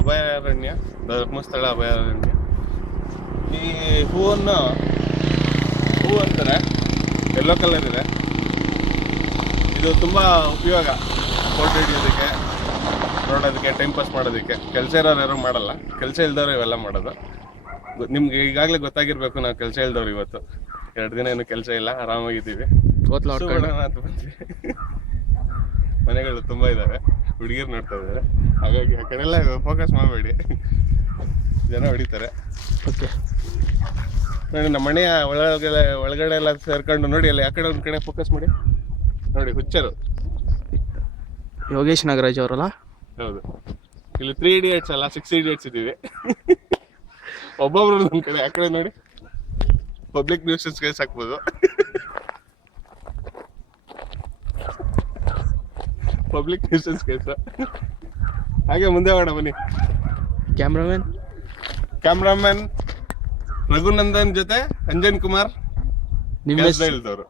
ಅಭಯಾರಣ್ಯ, ಧರ್ಮಸ್ಥಳ ಅಭಯಾರಣ್ಯ. ಈ ಹೂ ಅಂತಾರೆ, ಯೆಲ್ಲೋ ಕಲರ್ ಇದೆ. ಇದು ತುಂಬ ಉಪಯೋಗ, ಫೋಟೋ ಹಿಡಿಯೋದಕ್ಕೆ, ನೋಡೋದಕ್ಕೆ, ಟೈಮ್ ಪಾಸ್ ಮಾಡೋದಕ್ಕೆ. ಕೆಲಸ ಇರೋರು ಯಾರು ಮಾಡಲ್ಲ, ಕೆಲಸ ಇಲ್ದವ್ರು ಇವೆಲ್ಲ ಮಾಡೋದು. ನಿಮ್ಗೆ ಈಗಾಗಲೇ ಗೊತ್ತಾಗಿರ್ಬೇಕು, ನಾವು ಕೆಲಸ ಇಲ್ದವ್ರು ಇವತ್ತು 2 ದಿನ ಏನು ಕೆಲಸ ಇಲ್ಲ, ಆರಾಮಾಗಿದ್ದೀವಿ. ಅಂತ ಬಂದ್ವಿ. ಮನೆಗಳು ತುಂಬ ಇದ್ದಾವೆ, ಹುಡುಗಿರು ನೋಡ್ತಾ ಇದ್ದಾರೆ, ಹಾಗಾಗಿ ಆ ಕಡೆ ಎಲ್ಲ ಫೋಕಸ್ ಮಾಡಬೇಡಿ, ಜನ ಹೊಡಿತಾರೆ. ಓಕೆ ನೋಡಿ, ನಮ್ಮ ಮನೆಯ ಒಳಗಡೆ ಎಲ್ಲ ಸೇರ್ಕೊಂಡು ನೋಡಿ, ಅಲ್ಲಿ ಆ ಕಡೆ ಒಂದು ಕಡೆ ಫೋಕಸ್ ಮಾಡಿ ನೋಡಿ. ಹುಚ್ಚರು ಯೋಗೇಶ್ ನಾಗರಾಜ್ ಅವರಲ್ಲ? ಹೌದು. ಇಲ್ಲಿ 3 Idiots ಅಲ್ಲ, 6 Idiots ಇದ್ದೀವಿ. ಒಬ್ಬೊಬ್ರು ಒಂದು ಕಡೆ, ಆ ಕಡೆ ನೋಡಿ, ಪಬ್ಲಿಕ್ ನ್ಯೂಸಸ್ ಕೇಸ್ ಹಾಕ್ಬೋದು. Public news case. ಹಾಗೆ ಮುಂದೆ ಹೋಗೋಣ ಬನ್ನಿ. ಕ್ಯಾಮ್ರಾಮನ್ ರಘುನಂದನ್ ಜೊತೆ ಅಂಜನ್ ಕುಮಾರ್, ನಿಮ್ಮೆದವರು.